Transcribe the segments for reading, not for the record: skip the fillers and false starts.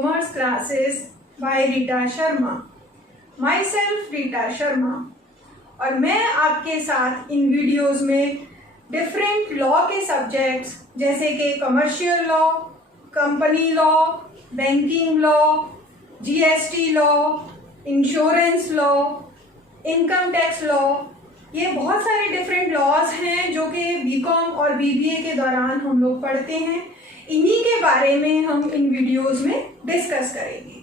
commerce classes by Rita Sharma. Myself Rita Sharma. और मैं आपके साथ इन वीडियोस में डिफरेंट लॉ के सब्जेक्ट्स जैसे कि commercial law, company law, banking law, GST law, insurance law, income tax law, ये बहुत सारे डिफरेंट लॉज हैं जो कि बीकॉम और बीबीए के दौरान हम लोग पढ़ते हैं। इन्हीं के बारे में हम इन वीडियोस में डिस्कस करेंगे।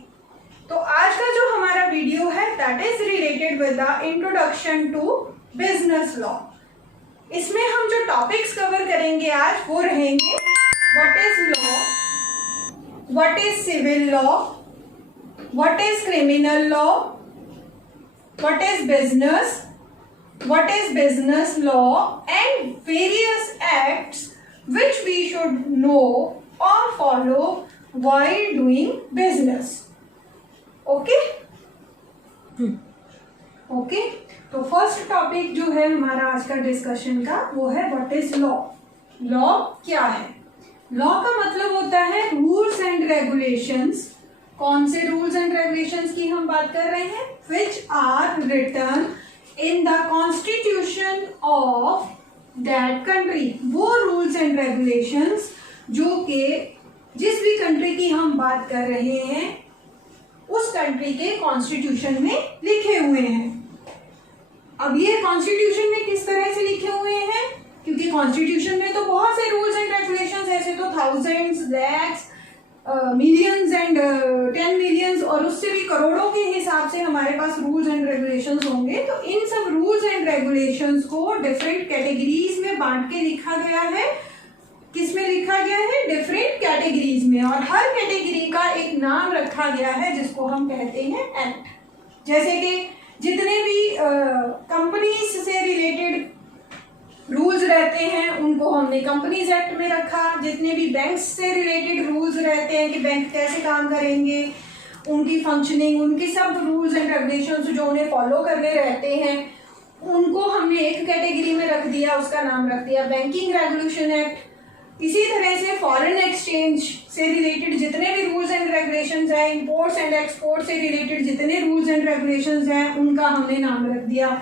तो आज का जो हमारा वीडियो है that is related with the introduction to business law. इसमें हम जो टॉपिक्स कवर करेंगे आज वो रहेंगे what is law, what is civil law, what is criminal law, what is business, what is business law and various acts which we should know or follow while doing business. Okay? Okay? तो first topic जो है हमारा आज का discussion का वो है what is law. Law क्या है? लॉ का मतलब होता है रूल्स एंड रेगुलेशंस। कौन से रूल्स एंड रेगुलेशंस की हम बात कर रहे हैं? Which are written in the constitution of that country. वो रूल्स एंड रेगुलेशंस जो कि जिस भी कंट्री की हम बात कर रहे हैं उस कंट्री के कॉन्स्टिट्यूशन में लिखे हुए हैं। अब ये कॉन्स्टिट्यूशन में किस तरह से लिखे हुए हैं? क्योंकि कॉन्स्टिट्यूशन में तो बहुत से रूल्स एंड रेगुलेशंस, ऐसे तो thousands, lakhs, millions and 10 millions और उससे भी करोड़ों के हिसाब से हमारे पास रूल्स एंड रेगुलेशंस होंगे। तो इन सब रूल्स एंड रेगुलेशंस को डिफरेंट कैटेगरीज में बांट के लिखा गया है। किस में लिखा गया है? डिफरेंट कैटेगरीज में। और हर कैटेगरी का एक नाम रखा गया है जिसको हम कहते हैं एक्ट। जैसे कि जितने भी कंपनीज से रिलेटेड रूल्स रहते हैं उनको हमने कंपनीज एक्ट में रखा। जितने भी बैंक्स से रिलेटेड रूल्स रहते हैं कि बैंक कैसे काम करेंगे, उनकी फंक्शनिंग, उनके सब रूल्स एंड रेगुलेशंस जो उन्हें फॉलो करने रहते हैं उनको हमने एक कैटेगरी में रख दिया, उसका नाम रख दिया बैंकिंग रेगुलेशन एक्ट। इसी तरह से फॉरेन एक्सचेंज से रिलेटेड जितने भी रूल्स एंड रेगुलेशंस हैं, इंपोर्ट्स एंड एक्सपोर्ट से रिलेटेड जितने रूल्स एंड रेगुलेशंस हैं उनका हमने नाम रख दिया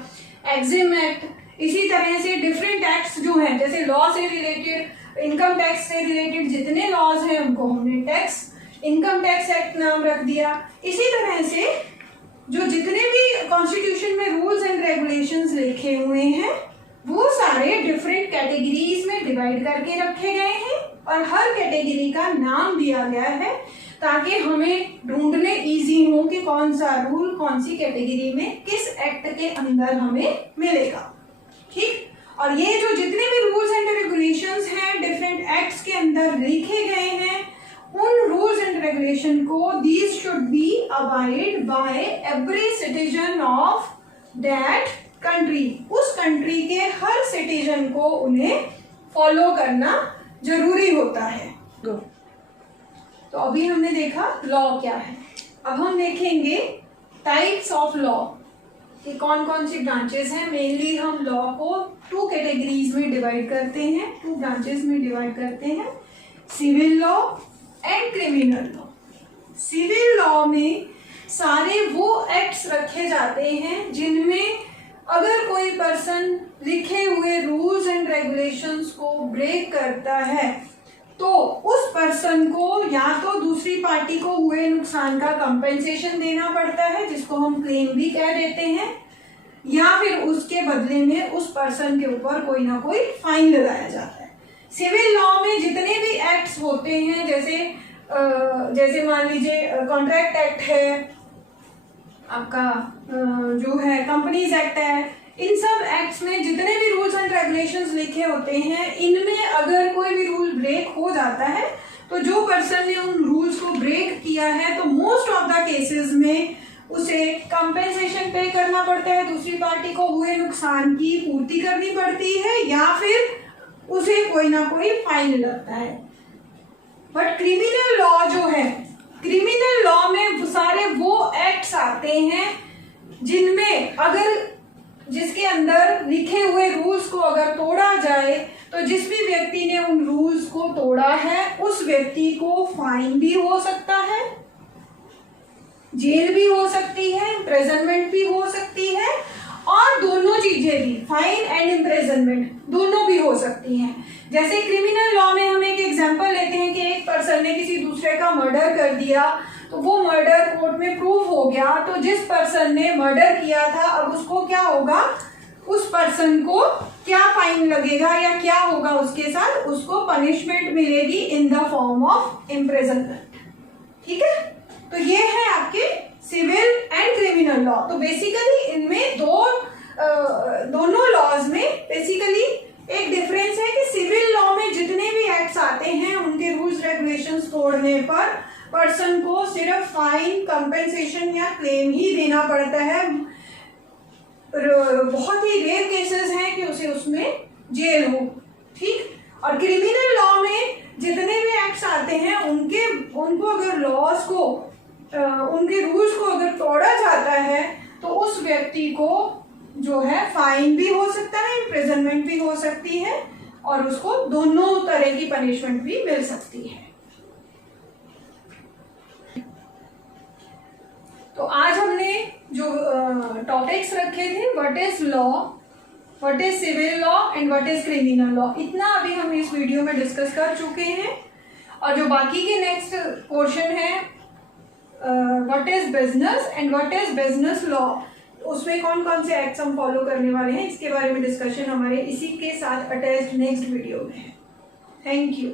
एग्जिम एक्ट। इसी तरह से डिफरेंट एक्ट्स जो हैं जैसे लॉ से रिलेटेड, इनकम टैक्स से रिलेटेड जितने लॉज हैं उनको हमने टैक्स, इनकम टैक्स एक्ट नाम रख दिया। इसी तरह से जो जितने भी कॉन्स्टिट्यूशन में रूल्स एंड रेगुलेशंस लिखे हुए हैं वो सारे डिफरेंट कैटेगरीज में डिवाइड करके रखे गए हैं और हर कैटेगरी का नाम दिया गया है ताकि हमें ढूंढने इजी हो कि कौन सा रूल कौन सी कैटेगरी में किस एक्ट के अंदर हमें मिलेगा। ठीक। और ये जो जितने भी रूल्स एंड रेगुलेशंस हैं डिफरेंट एक्ट्स के अंदर लिखे गए हैं उन रूल्स एंड रेगुलेशन को these should be abide by every citizen of that country. उस कंट्री के हर सिटीजन को उन्हें फॉलो करना जरूरी होता है। तो अभी हमने देखा लॉ क्या है। अब हम देखेंगे टाइप्स ऑफ लॉ कि कौन कौन सी ब्रांचेस हैं। मेनली हम लॉ को 2 कैटेगरीज में डिवाइड करते हैं, 2 ब्रांचेस में डिवाइड करते हैं, civil law and criminal law. Civil law में सारे वो एक्ट्स रखे जाते हैं जिनमें अगर कोई पर्सन लिखे हुए रूल्स एंड रेगुलेशंस को ब्रेक करता है तो उस पर्सन को या तो दूसरी पार्टी को हुए नुकसान का कंपेंसेशन देना पड़ता है जिसको हम क्लेम भी कह देते हैं, या फिर उसके बदले में उस पर्सन के ऊपर कोई ना कोई फाइन लगाया जाता है। सिविल लॉ में जितने भी एक्ट्स होते हैं जैसे मान लीजिए कॉन्ट्रैक्ट एक्ट है आपका, जो है कंपनीज एक्ट है, इन सब एक्ट्स में जितने भी रूल्स एंड रेगुलेशंस लिखे होते हैं इनमें अगर कोई भी रूल ब्रेक हो जाता है तो जो पर्सन ने उन रूल्स को ब्रेक किया है तो मोस्ट ऑफ द केसेस में उसे कंपेंसेशन पे करना पड़ता है, दूसरी पार्टी को हुए नुकसान की पूर्ति करनी पड़ती है या फिर उसे कोई ना कोई फाइन लगता है। बट क्रिमिनल लॉ जो है, क्रिमिनल लॉ में सारे वो एक्ट्स आते हैं जिनमें अगर जिसके अंदर लिखे हुए रूल्स को अगर तोड़ा जाए तो जिस भी व्यक्ति ने उन रूल्स को तोड़ा है उस व्यक्ति को फाइन भी हो सकता है जेल भी हो सकती है, इम्प्रिजनमेंट भी हो सकती है, और दोनों चीजें भी, फाइन एंड इम्प्रिजनमेंट दोनों भी हो सकती हैं। जैसे क्रिमिनल लॉ में हम एक एग्जांपल लेते हैं कि एक पर्सन ने किसी दूसरे का मर्डर कर दिया, तो वो मर्डर कोर्ट में प्रूव हो गया, तो जिस पर्सन ने मर्डर किया था अब उसको क्या होगा, उस पर्सन को क्या फाइन लगेगा या क्या होगा उसके साथ, उसको पनिशमेंट मिलेगी in the form of imprisonment. ठीक है, तो ये है आपके सिविल एंड क्रिमिनल लॉ। तो बेसिकली इनमें दोनों लॉज में बेसिकली एक डिफरेंस है कि सिविल लॉ में जितने भी एक्ट्स आते हैं उनके रूल्स रेगुलेशंस तोड़ने पर पर्सन को सिर्फ फाइन, कंपेंसेशन या क्लेम ही देना पड़ता है। बहुत ही रेयर केसेस हैं कि उसे उसमें जेल हो। ठीक, और क्रिमिनल लॉ में जितने भी एक्ट्स आते हैं उनको अगर लॉज को, उनके रूल्स को अगर तोड़ा जाता है तो उस व्यक्ति को जो है फाइन भी हो सकता है, इम्प्रिजनमेंट भी हो सकती है, और उसको दोनों तरह की पनिशमेंट भी मिल सकती है। तो आज हमने जो टॉपिक्स रखे थे, what is law, what is civil law and what is criminal law, इतना अभी हम इस वीडियो में डिस्कस कर चुके हैं। और जो बाकी के नेक्स्ट पोर्शन है, what is business and what is business law, उसमें कौन कौन से एक्ट्स हम फॉलो करने वाले हैं, इसके बारे में डिस्कशन हमारे इसी के साथ अटैच्ड नेक्स्ट वीडियो में है। Thank you.